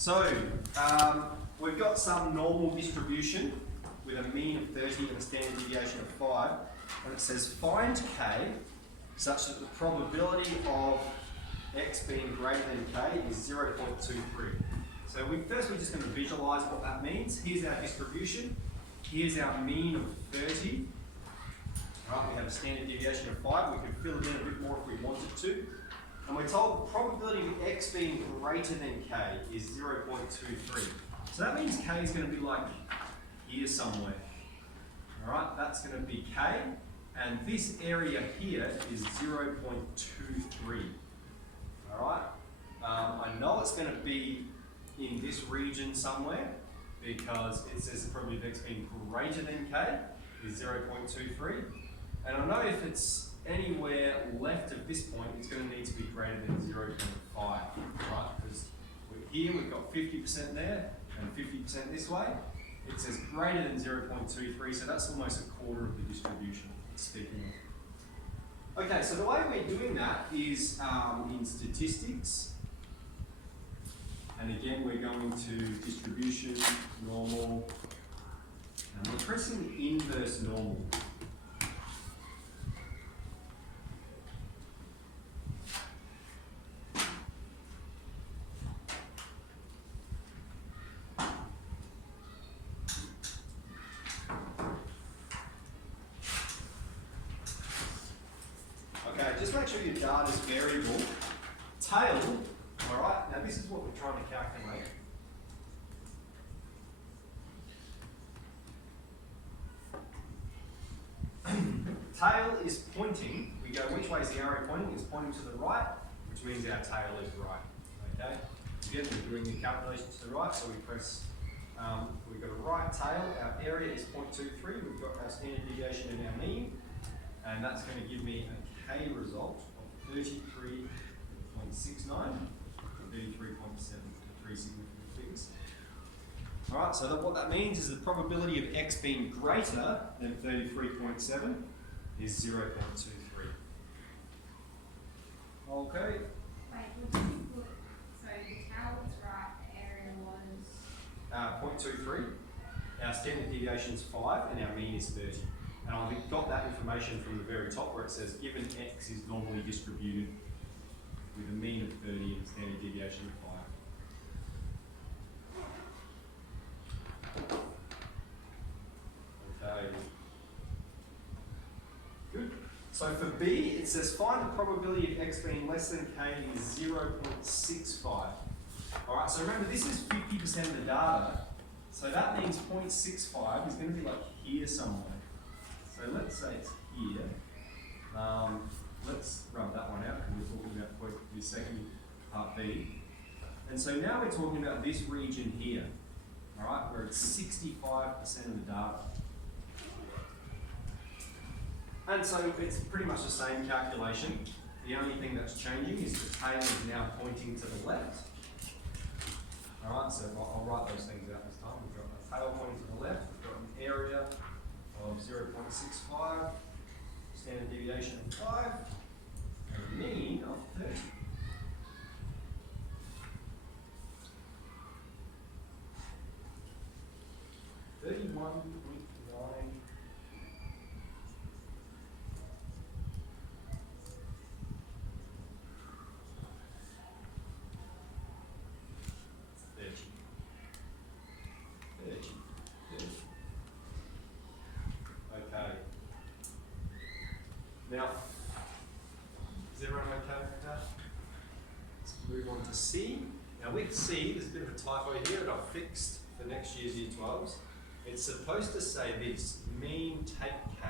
So, we've got some normal distribution with a mean of 30 and a standard deviation of 5, and it says find k such that the probability of x being greater than k is 0.23. So first we're just going to visualise what that means. Here's our distribution. Here's our mean of 30. Right, we have a standard deviation of 5. We could fill it in a bit more if we wanted to. And we're told the probability of x being greater than k is 0.23. So that means k is going to be like here somewhere. All right, that's going to be k. And this area here is 0.23. All right, I know it's going to be in this region somewhere because it says the probability of x being greater than k is 0.23. And I know if it's anywhere left of this point, it's going to need to be greater than 0.5, right? Because here we've got 50% there and 50% this way. It says greater than 0.23, so that's almost a quarter of the distribution it's speaking of. Okay, so the way we're doing that is in statistics. And again, we're going to distribution, normal, and we're pressing inverse normal. Okay, just make sure your data is variable. Tail, all right, now this is what we're trying to calculate. Tail is pointing. We go, which way is the arrow pointing? It's pointing to the right, which means our tail is right. Okay? Again, we're doing the calculation to the right, so we press, we've got a right tail. Our area is 0.23. We've got our standard deviation and our mean, and that's going to give me a K result of 33.69 and 33.7, three significant figures. All right, so what that means is the probability of x being greater than 33.7 is 0.23. Okay. Wait, would you put, so the tail was right, the area was? 0.23. Our standard deviation is 5 and our mean is 30. And I've got that information from the very top where it says given x is normally distributed with a mean of 30 and a standard deviation of 5. Okay. Good. So for B, it says find the probability of x being less than k is 0.65. Alright, so remember this is 50% of the data. So that means 0.65 is going to be like here somewhere. So let's say it's here. Let's rub that one out because we're talking about the second part B. And so now we're talking about this region here, all right, where it's 65% of the data. And so it's pretty much the same calculation. The only thing that's changing is the tail is now pointing to the left. All right, so I'll write those things out this time. We've got a tail pointing to the left. We've got an area of 0.65, standard deviation of 5, and a mean of 30. Okay. Now, is everyone okay with that? Let's move on to C. Now with C, there's a bit of a typo here that I've fixed for next year's Year 12s. It's supposed to say this, mean take K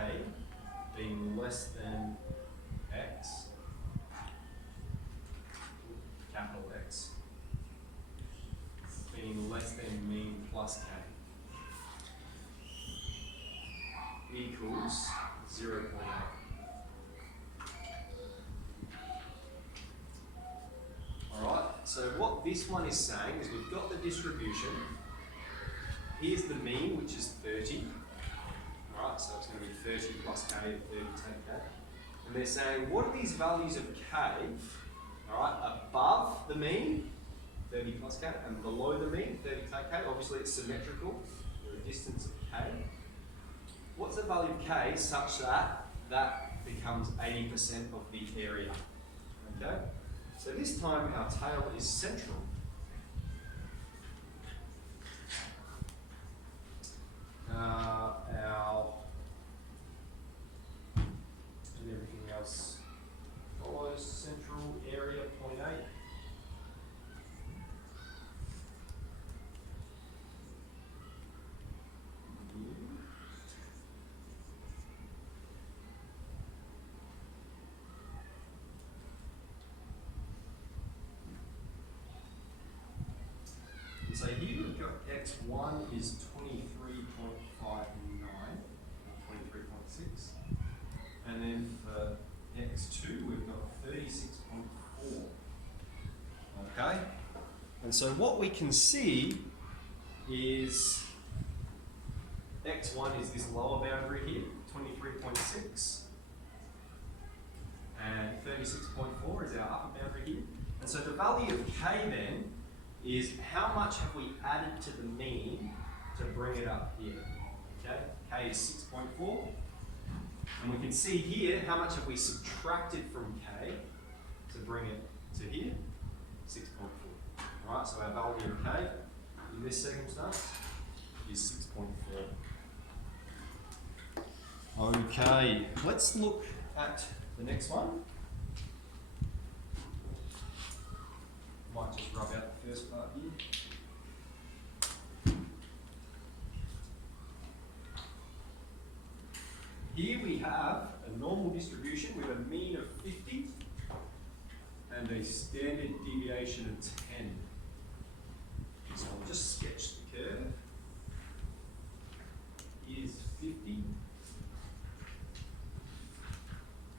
being less than X, capital X, being less than mean plus K, equals 0.8. Alright, so what this one is saying is we've got the distribution. Here's the mean, which is 30. Alright, so it's going to be 30 plus k, 30 take k. And they're saying, what are these values of k, alright, above the mean 30 plus k, and below the mean, 30k, obviously it's symmetrical, the distance of k. What's the value of k such that that becomes 80% of the area? Okay, so this time our tail is central. And everything else follows central area 0.8. And so here we've got x1 is 23.59 or 23.6. And then for x2 we've got 36.4. Okay? And so what we can see is x1 is this lower boundary here, 23.6. And 36.4 is our upper boundary here. And so the value of k then is how much have we added to the mean to bring it up here. Okay, k is 6.4. And we can see here how much have we subtracted from k to bring it to here, 6.4. Alright, so our value of k in this circumstance is 6.4. Okay, let's look at the next one. Might just rub out the first part here. Here we have a normal distribution with a mean of 50 and a standard deviation of 10. So I'll just sketch the curve. Here's 50.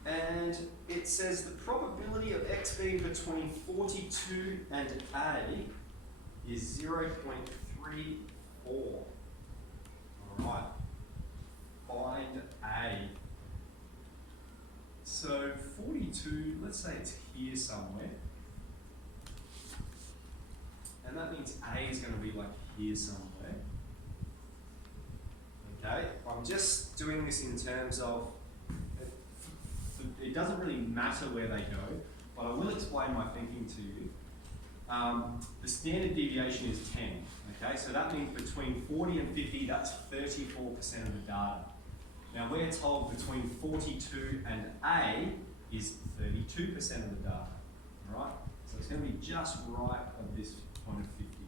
And it says the probability of x being between 42 and a is 0.34. Alright, find a. So 42, let's say it's here somewhere. And that means a is going to be like here somewhere. Okay, I'm just doing this in terms of it doesn't really matter where they go, but I will explain my thinking to you. The standard deviation is 10, okay? So that means between 40 and 50, that's 34% of the data. Now we're told between 42 and A is 32% of the data, all right? So it's going to be just right of this point of 50.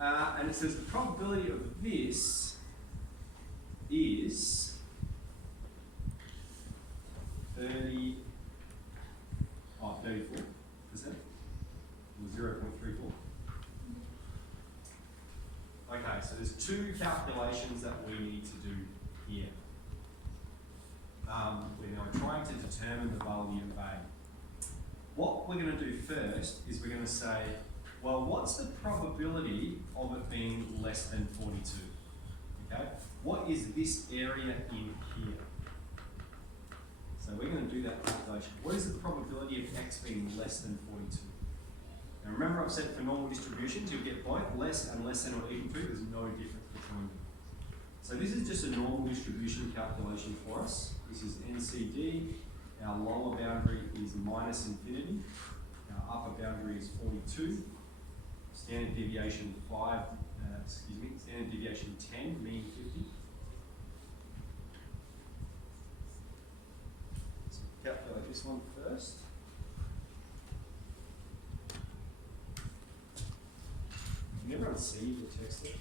And it says the probability of this is 34%, or 0.34. Okay, so there's two calculations that we need to do here. We're now trying to determine the value of A. What we're going to do first is we're going to say, well, what's the probability of it being less than 42? Okay, what is this area in here? So we're going to do that calculation. What is the probability of x being less than 42? Now remember I've said for normal distributions you'll get both less and less than or equal to. There's no difference between them. So this is just a normal distribution calculation for us. This is NCD. Our lower boundary is minus infinity. Our upper boundary is 42. Standard deviation standard deviation 10, mean 50. Calculate this one first. Can everyone see the text there?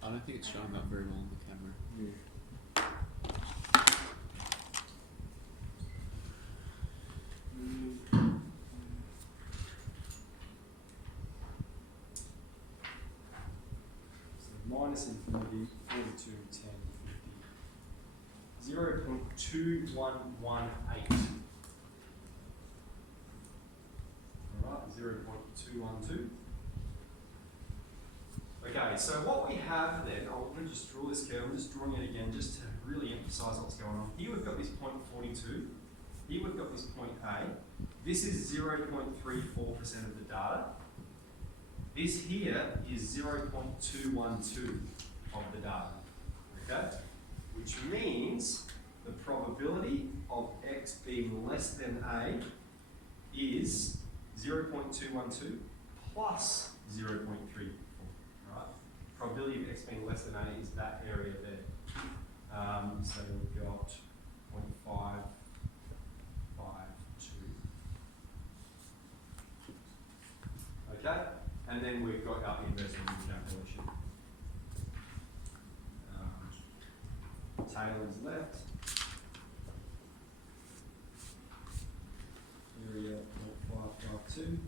I don't think it's showing up very well on the camera. So minus infinity, 42, 10, 50. 0.2118. Alright, 0.212. Okay, so what we have then, I'm going to just draw this curve, I'm just drawing it again just to really emphasise what's going on. Here we've got this point 42, here we've got this point A. This is 0.34% of the data. This here is 0.212 of the data, okay? Which means the probability of x being less than A is 0.212 plus 0.34, right? Probability of x being less than A is that area there. So we've got 0.552. Okay? And then we've got our inverse calculation. Tail is left. Area 0.552.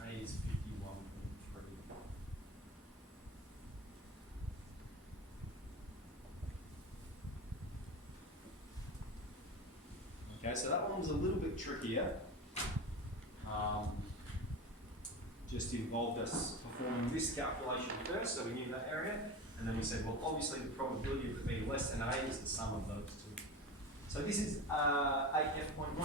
A is 51.3. Okay, so that one was a little bit trickier. Just involved us performing this calculation first, so we knew that area, and then we said, well, obviously the probability of it being less than A is the sum of those two. So this is 8f.1.